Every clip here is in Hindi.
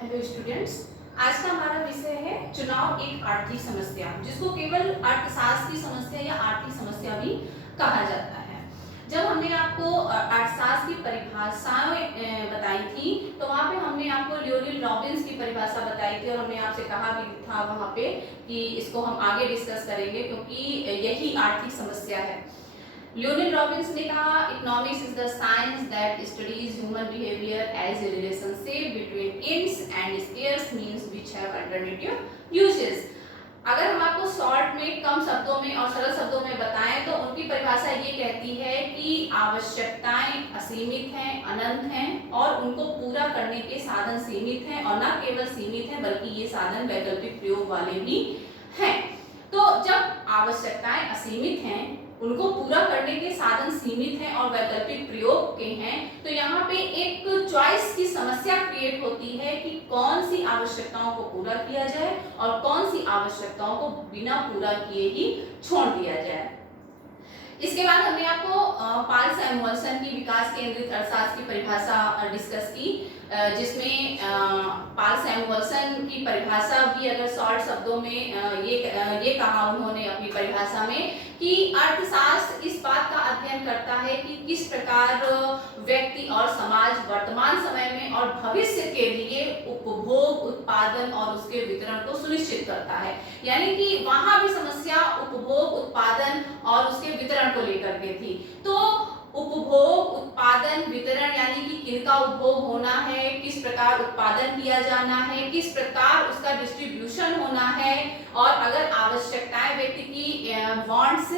हेलो स्टूडेंट्स, आज का हमारा विषय है चुनाव एक आर्थिक समस्या, जिसको केवल अर्थशास्त्र की समस्या या आर्थिक समस्या भी कहा जाता है। जब हमने आपको अर्थशास्त्र की परिभाषाएं बताई थी, तो वहाँ पे हमने आपको लियोनेल रॉबिन्स की परिभाषा बताई थी और हमने आपसे कहा भी था वहाँ पे कि इसको हम आगे डिस्कस करेंगे, क्योंकि यही आर्थिक समस्या है। लियोनेल रॉबिन्स ने कहा, economics is the science that studies human behaviour as a relationship between ends and scarce means which have alternative uses. अगर हम आपको शॉर्ट में, कम शब्दों में और सरल शब्दों में बताएं तो उनकी परिभाषा ये कहती है कि आवश्यकताएं असीमित हैं, अनंत हैं और उनको पूरा करने के साधन सीमित हैं, और न केवल सीमित हैं बल्कि ये साधन वैकल्पिक प्रयोग वाले भी हैं। तो जब आवश्यकताएं असीमित हैं, उनको पूरा करने के साधन सीमित हैं और वैकल्पिक प्रयोग के हैं, तो यहाँ पे एक चॉइस की समस्या क्रिएट होती है कि कौन सी आवश्यकताओं को पूरा किया जाए और कौन सी आवश्यकताओं को बिना पूरा किए ही छोड़ दिया जाए। इसके बाद हमने आपको पाल सैमुअल्सन की विकास केंद्रित अर्थशास्त्र की परिभाषा डिस्कस की, जिसमें पाल सैमुअल्सन की परिभाषा भी अगर शॉर्ट शब्दों में ये कहा उन्होंने अपनी परिभाषा में कि अर्थशास्त्र इस बात का अध्ययन करता है कि किस प्रकार व्यक्ति और समाज वर्तमान समय में और भविष्य के लिए उपभोग, उत्पादन और उसके वितरण को सुनिश्चित करता है। यानी कि वहां भी समस्या उपभोग, उत्पादन और उसके वितरण को लेकर के थी। तो उपभोग, उत्पादन, वितरण यानी कि किनका उपभोग होना है, किस प्रकार उत्पादन किया जाना है, किस प्रकार उसका डिस्ट्रीब्यूशन होना है, और अगर आवश्यकताएं व्यक्ति की वांट्स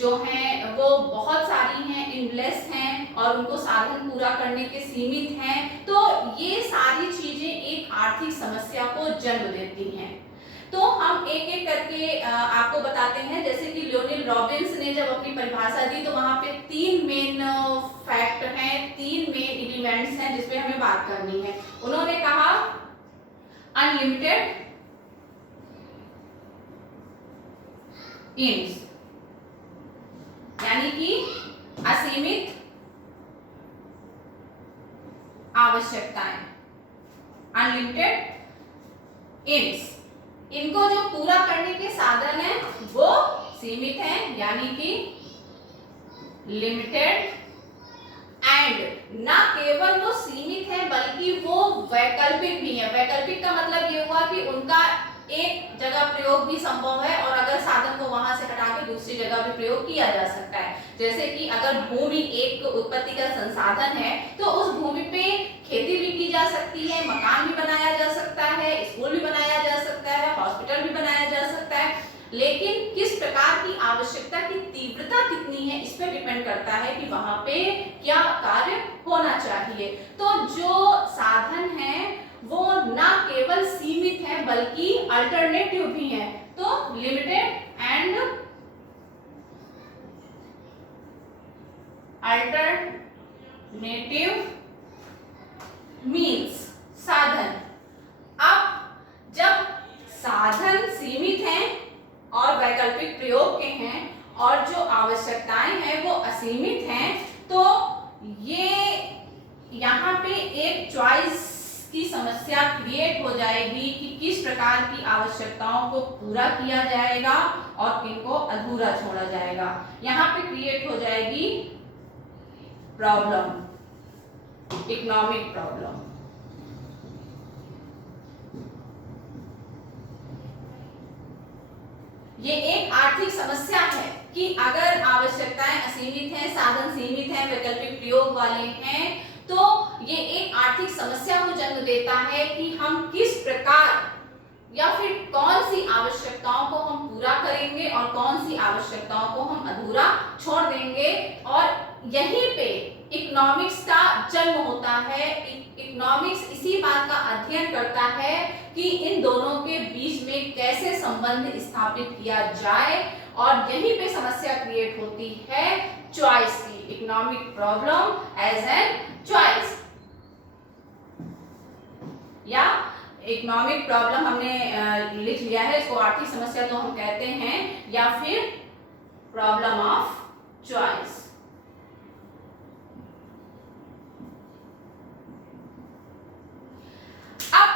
जो हैं वो बहुत सारी हैं, इनलेस हैं और उनको साधन पूरा करने के सीमित हैं, तो ये सारी चीजें एक आर्थिक समस्या को जन्म देती हैं। तो हम एक एक करके आपको बताते हैं। जैसे कि लियोनेल रॉबिन्स ने जब अपनी परिभाषा दी तो वहां पे तीन मेन फैक्ट हैं, तीन मेन एलिमेंट्स हैं जिसपे हमें बात करनी है। उन्होंने कहा अनलिमिटेड इन्स, यानी कि असीमित आवश्यकताएं, अनलिमिटेड इन्स। इनको जो पूरा करने के साधन है वो सीमित हैं, यानी कि लिमिटेड, एंड ना केवल वो सीमित है बल्कि वो वैकल्पिक भी है। वैकल्पिक का मतलब ये हुआ कि उनका एक जगह प्रयोग भी संभव है और अगर साधन को वहां से हटा के दूसरी जगह भी प्रयोग किया जा सकता है। जैसे कि अगर भूमि एक उत्पत्ति का संसाधन है तो उस भूमि पे खेती भी की जा सकती है, मकान भी बनाया जा सकता है, स्कूल भी बनाया जा सकता है, हॉस्पिटल भी बनाया जा सकता है, लेकिन किस प्रकार की आवश्यकता की तीव्रता कितनी है इस पर डिपेंड करता है कि वहां पे क्या कार्य होना चाहिए। तो जो साधन है वो ना केवल सीमित है बल्कि अल्टरनेटिव भी है। तो लिमिटेड एंड अल्टरनेटिव मीन्स साधन। अब जब साधन सीमित हैं और वैकल्पिक प्रयोग के हैं और जो आवश्यकताएं हैं वो असीमित हैं, तो ये यहाँ पे एक चॉइस की समस्या क्रिएट हो जाएगी कि किस प्रकार की आवश्यकताओं को पूरा किया जाएगा और किनको अधूरा छोड़ा जाएगा। यहाँ पे क्रिएट हो जाएगी प्रॉब्लम, इकोनॉमिक प्रॉब्लम। ये एक आर्थिक समस्या है कि अगर आवश्यकताएं असीमित हैं, साधन सीमित हैं, वैकल्पिक प्रयोग वाले हैं, तो ये एक आर्थिक समस्या को जन्म देता है कि हम किस प्रकार या फिर कौन सी आवश्यकताओं को हम पूरा करेंगे और कौन सी आवश्यकताओं को हम अधूरा छोड़ देंगे। और यहीं पे इकोनॉमिक्स का जन्म होता है। इकोनॉमिक्स इसी बात का अध्ययन करता है कि इन दोनों के बीच में कैसे संबंध स्थापित किया जाए, और यहीं पे समस्या क्रिएट होती है चॉइस की। Economic problem as an choice, या इकोनॉमिक प्रॉब्लम हमने लिख लिया है, इसको आर्थिक समस्या तो हम कहते हैं, या फिर प्रॉब्लम ऑफ चॉइस। अब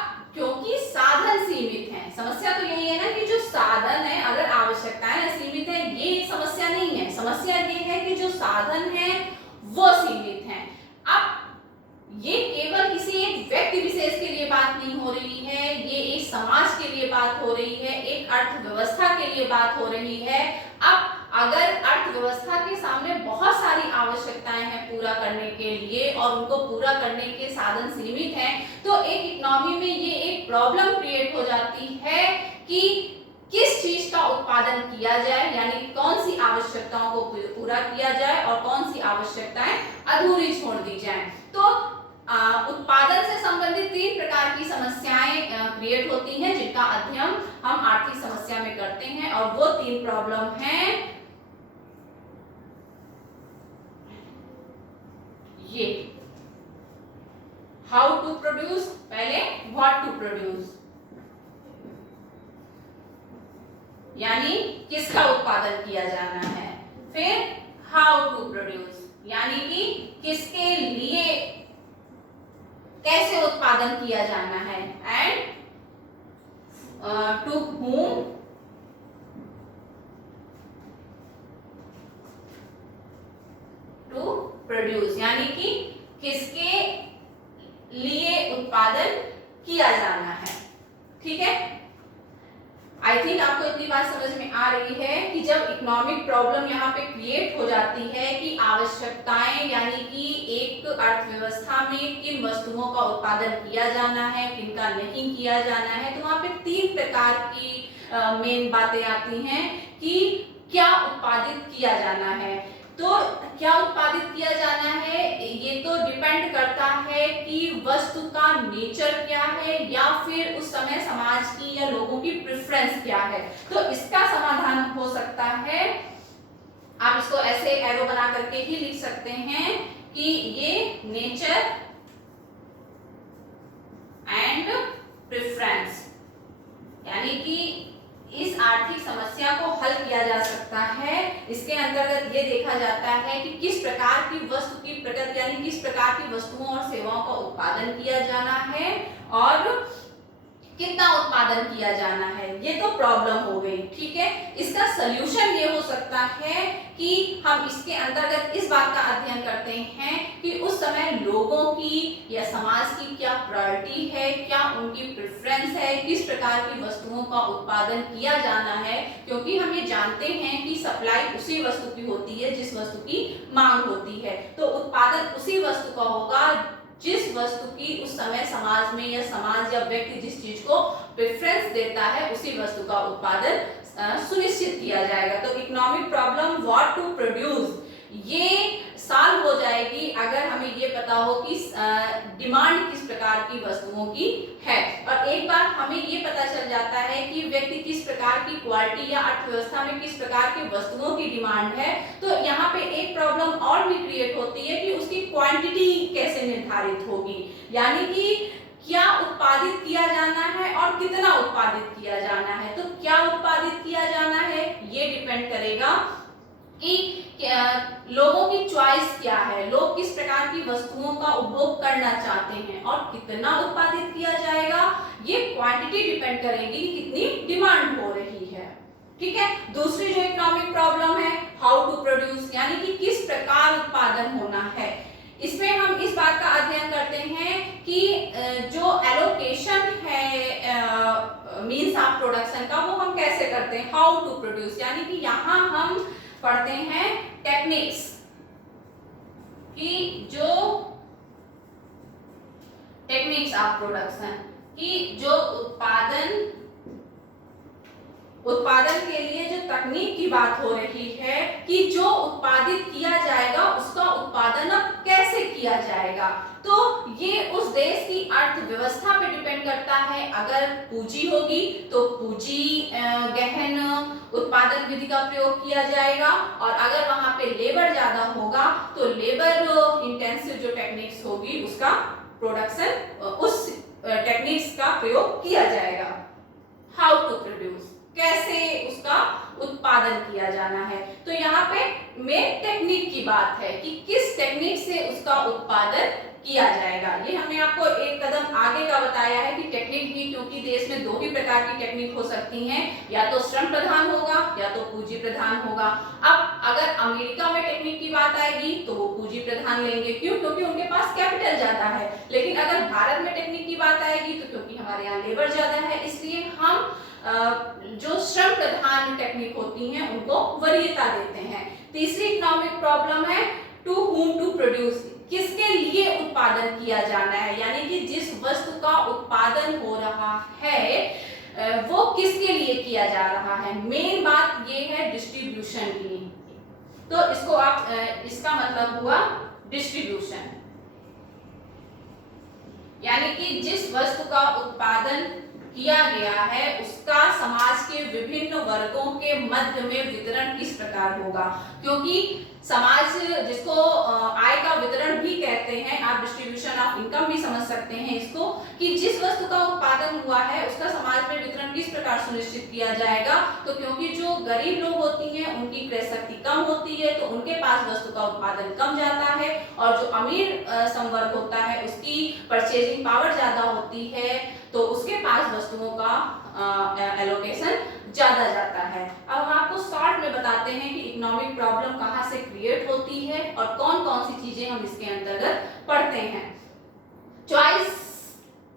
समस्या तो यही है ना कि जो साधन है अगर आवश्यकताएं असीमित है, ये एक समस्या नहीं है। समस्या ये है कि जो साधन है वो सीमित है। अब ये केवल किसी एक व्यक्ति विशेष के लिए बात नहीं हो रही है, ये एक समाज के लिए बात हो रही है, एक अर्थव्यवस्था के लिए बात हो रही है। अब अगर अर्थव्यवस्था के सामने बहुत सारी आवश्यकताएं हैं पूरा करने के लिए और उनको पूरा करने के साधन सीमित हैं, तो एक इकोनॉमी में ये एक प्रॉब्लम क्रिएट हो जाती है कि किस चीज का उत्पादन किया जाए, यानी कौन सी आवश्यकताओं को पूरा किया जाए और कौन सी आवश्यकताएं अधूरी छोड़ दी जाएं। तो उत्पादन से संबंधित 3 प्रकार की समस्याएं क्रिएट होती हैं जिनका अध्ययन हम आर्थिक समस्या में करते हैं, और वो 3 प्रॉब्लम हैं ये। हाउ टू प्रोड्यूस, पहले व्हाट टू प्रोड्यूस, यानी किसका उत्पादन किया जाना है। फिर हाउ टू प्रोड्यूस, यानी कि किसके लिए कैसे उत्पादन किया जाना है। And to whom to produce, यानी कि किसके लिए उत्पादन किया जाना है। ठीक है, आई थिंक आपको इतनी बात समझ में आ रही है कि जब इकोनॉमिक प्रॉब्लम यहाँ पे क्रिएट हो जाती है कि आवश्यकताएं, यानी कि एक अर्थव्यवस्था में किन वस्तुओं का उत्पादन किया जाना है, किनका नहीं किया जाना है, तो वहाँ पे 3 प्रकार की मेन बातें आती हैं कि क्या उत्पादित किया जाना है। तो क्या उत्पादित किया जाना है, ये तो डिपेंड करता है कि वस्तु का नेचर क्या है या फिर उस समय समाज की या लोगों की प्रेफरेंस क्या है। तो इसका समाधान हो सकता है, आप इसको ऐसे एरो बना करके ही लिख सकते हैं कि ये नेचर एंड प्रेफरेंस, यानी कि इस आर्थिक समस्या को हल किया जा सकता है। इसके अंतर्गत ये देखा जाता है कि किस प्रकार की वस्तु की प्रकृति, यानी किस प्रकार की वस्तुओं और सेवाओं का उत्पादन किया जाना है और कितना उत्पादन किया जाना है। ये तो प्रॉब्लम हो गई। ठीक है, इसका सलूशन ये हो सकता है कि हम इसके अंतर्गत इस बात का अध्ययन करते हैं कि उस समय लोगों की या समाज की क्या प्रायोरिटी है, क्या उनकी प्रेफरेंस है, किस प्रकार की वस्तुओं का उत्पादन किया जाना है। क्योंकि हम ये जानते हैं कि सप्लाई उसी वस्तु की होती है जिस वस्तु की मांग होती है, तो उत्पादन उसी वस्तु का होगा जिस वस्तु की उस समय समाज में या समाज या व्यक्ति जिस चीज को प्रेफरेंस देता है उसी वस्तु का उत्पादन सुनिश्चित किया जाएगा। तो economic problem what to produce ये सॉल्व हो जाएगी अगर हमें ये पता हो कि डिमांड किस प्रकार की वस्तुओं की है। और एक बार हमें ये पता चल जाता है कि व्यक्ति किस प्रकार की क्वालिटी या अर्थव्यवस्था में किस प्रकार की वस्तुओं की डिमांड है, तो यहाँ पे एक प्रॉब्लम और भी क्रिएट होती है कि उसकी क्वांटिटी कैसे निर्धारित होगी, यानी कि क्या उत्पादित किया जाना है और कितना उत्पादित किया जाना है। तो क्या उत्पादित किया जाना है ये डिपेंड करेगा कि लोगों की चॉइस क्या है, लोग किस प्रकार की वस्तुओं का उपभोग करना चाहते हैं, और कितना उत्पादित किया जाएगा ये क्वांटिटी डिपेंड करेगी कि कितनी डिमांड हो रही है। ठीक है, दूसरी जो इकोनॉमिक प्रॉब्लम है हाउ टू प्रोड्यूस, यानी कि किस प्रकार उत्पादन होना है। इसमें हम इस बात का अध्ययन करते हैं कि जो एलोकेशन है मींस ऑफ प्रोडक्शन का वो हम कैसे करते हैं, हाउ टू प्रोड्यूस, यानी कि यहाँ हम पढ़ते हैं टेक्निक्स कि जो टेक्निक्स ऑफ प्रोडक्शन कि जो उत्पादन के लिए जो तकनीक की बात हो रही है कि जो उत्पादित किया जाएगा उसका उत्पादन अब कैसे किया जाएगा। तो ये उस देश की अर्थव्यवस्था पे डिपेंड करता है। अगर पूंजी होगी तो पूंजी गहन उत्पादन विधि का प्रयोग किया जाएगा, और अगर वहां पे लेबर ज्यादा होगा तो लेबर इंटेंसिव जो टेक्निक्स होगी उसका प्रोडक्शन उस टेक्निक्स का प्रयोग किया जाएगा। हाउ टू प्रोड्यूस, कैसे उसका उत्पादन किया जाना है। तो यहाँ पे मेन टेक्निक की बात है कि किस टेक्निक से उसका उत्पादन किया जाएगा। ये हमने आपको एक कदम आगे का बताया है कि टेक्निक भी, क्योंकि देश में दो ही प्रकार की टेक्निक हो सकती हैं, या तो श्रम प्रधान होगा या तो पूंजी प्रधान होगा। अब अगर अमेरिका में टेक्निक की बात आएगी तो वो पूंजी प्रधान लेंगे, क्यों? क्योंकि उनके पास कैपिटल ज्यादा है। लेकिन अगर भारत में टेक्निक की बात आएगी तो क्योंकि हमारे यहाँ लेबर ज्यादा है, इसलिए हम जो श्रम प्रधान टेक्निक होती हैं उनको वरीयता देते हैं। तीसरी इकोनॉमिक प्रॉब्लम है टू हुम टू प्रोड्यूस, किसके लिए उत्पादन किया जाना है, यानी कि जिस वस्तु का उत्पादन हो रहा है वो किसके लिए किया जा रहा है। मेन बात ये है डिस्ट्रीब्यूशन की। तो इसको आप इसका मतलब हुआ डिस्ट्रीब्यूशन, यानी कि जिस वस्तु का उत्पादन किया गया है उसका समाज के विभिन्न वर्गों के मध्य में वितरण किस प्रकार होगा। क्योंकि समाज जिसको आय का वितरण भी कहते हैं, आप डिस्ट्रीब्यूशन ऑफ इनकम भी समझ सकते हैं इसको, कि जिस वस्तु का उत्पादन हुआ है उसका समाज में वितरण किस प्रकार सुनिश्चित किया जाएगा। तो क्योंकि जो गरीब लोग होती हैं उनकी क्रय शक्ति कम होती है, तो उनके पास वस्तु का उत्पादन कम जाता है, और जो अमीर संवर्ग होता है उसकी परचेजिंग पावर ज्यादा होती है, तो उसके पास वस्तुओं का एलोकेशन ज्यादा जाता है। अब हम आपको शॉर्ट में बताते हैं कि इकोनॉमिक प्रॉब्लम कहाँ से क्रिएट होती है और कौन कौन सी चीजें हम इसके अंतर्गत पढ़ते हैं। Choice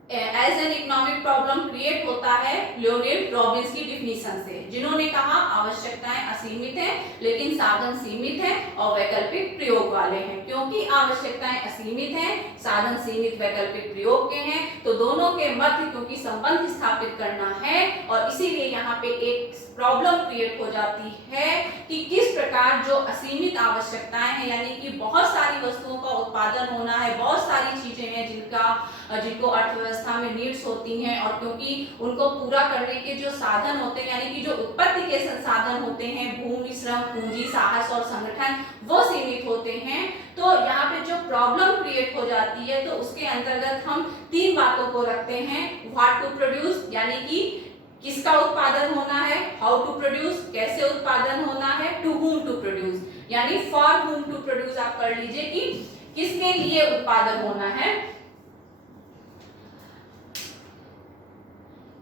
as an economic problem create होता है लियोनार्ड रॉबिन्स की डिफिनीशन से, जिन्होंने कहा आवश्यकताएं असीमित हैं लेकिन साधन सीमित हैं और वैकल्पिक प्रयोग वाले हैं। क्योंकि आवश्यकताएं असीमित हैं, साधन सीमित वैकल्पिक प्रयोग के हैं, तो दोनों के मध्य क्योंकि संबंध स्थापित करना है, और इसीलिए यहाँ पे एक प्रॉब्लम क्रिएट हो जाती है कि किस प्रकार जो असीमित आवश्यकताएं हैं, यानी कि बहुत सारी वस्तुओं का उत्पादन होना है, बहुत सारी चीजें हैं जिनको अर्थव्यवस्था में नीड्स होती हैं, और क्योंकि उनको पूरा करने के जो साधन होते हैं, यानी कि जो उत्पत्ति के संसाधन होते हैं, भूमि, श्रम, पूंजी, साहस और संगठन, वो सीमित होते हैं। तो यहाँ पे जो प्रॉब्लम क्रिएट हो जाती है तो उसके अंतर्गत हम तीन बातों को रखते हैं। व्हाट टू प्रोड्यूस, यानी कि किसका उत्पादन होना है, हाउ टू प्रोड्यूस, कैसे उत्पादन होना है, टू हुम टू प्रोड्यूस, यानी फॉर हुम टू प्रोड्यूस आप कर लीजिए कि किसके लिए उत्पादन होना है।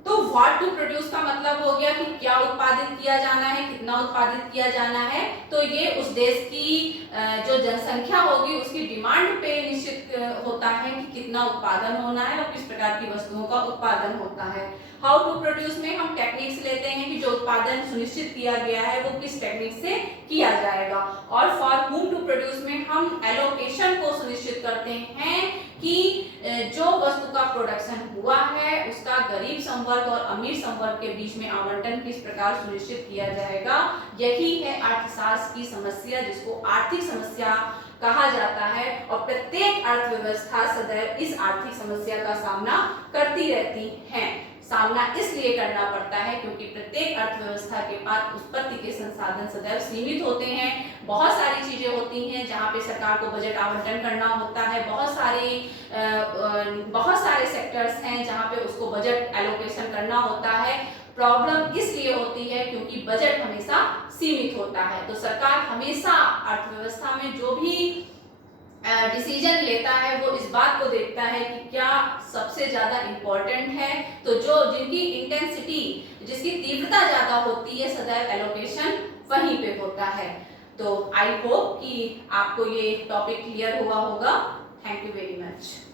तो व्हाट टू प्रोड्यूस का मतलब हो गया कि क्या उत्पादित किया जाना है, कितना उत्पादित किया जाना है। तो ये उस देश की जो जनसंख्या होगी उसकी डिमांड पे निश्चित होता है कि कितना उत्पादन होना है और किस प्रकार की वस्तुओं का उत्पादन होता है। हाउ टू प्रोड्यूस में हम टेक्निक्स लेते हैं कि जो उत्पादन सुनिश्चित किया गया है वो किस टेक्निक से किया जाएगा। और फॉर हुम टू प्रोड्यूस में हम एलोकेशन को सुनिश्चित करते हैं कि जो वस्तु का प्रोडक्शन हुआ है उसका गरीब संवर्ग और अमीर संवर्ग के बीच में आवंटन किस प्रकार सुनिश्चित किया जाएगा। यही है अर्थशास्त्र की समस्या, जिसको आर्थिक समस्या कहा जाता है, और प्रत्येक अर्थव्यवस्था सदैव इस आर्थिक समस्या का सामना करती रहती है। सामना इसलिए करना पड़ता है क्योंकि प्रत्येक अर्थव्यवस्था के पास उत्पत्ति के संसाधन सदैव सीमित होते हैं। बहुत सारी चीजें होती हैं जहाँ पे सरकार को बजट आवंटन करना होता है, बहुत सारे सेक्टर्स हैं जहाँ पे उसको बजट एलोकेशन करना होता है। प्रॉब्लम इसलिए होती है क्योंकि बजट हमेशा सीमित होता है। तो सरकार हमेशा अर्थव्यवस्था में जो भी डिसीजन लेता है वो इस बात को देखता है कि क्या सबसे ज्यादा इम्पोर्टेंट है, तो जो जिनकी इंटेंसिटी, जिसकी तीव्रता ज्यादा होती है, सदैव एलोकेशन वहीं पे होता है। तो आई होप कि आपको ये टॉपिक क्लियर हुआ होगा। Thank you very much.